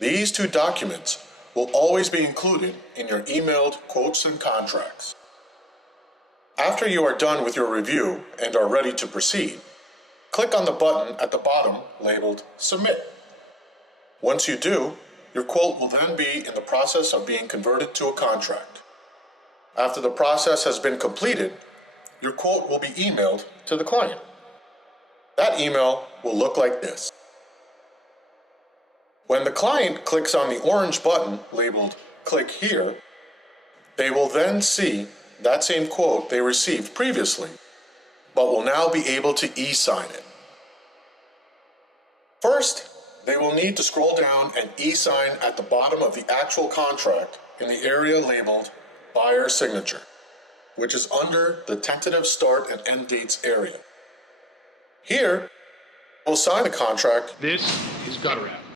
These two documents will always be included in your emailed quotes and contracts. After you are done with your review and are ready to proceed, click on the button at the bottom labeled Submit. Once you do, your quote will then be in the process of being converted to a contract. After the process has been completed, your quote will be emailed to the client. That email will look like this. When the client clicks on the orange button labeled Click Here, they will then see that same quote they received previously, but will now be able to e-sign it. First, they will need to scroll down and e-sign at the bottom of the actual contract in the area labeled Buyer Signature, which is under the tentative start and end dates area. Here, we'll sign the contract. This is GutterApp.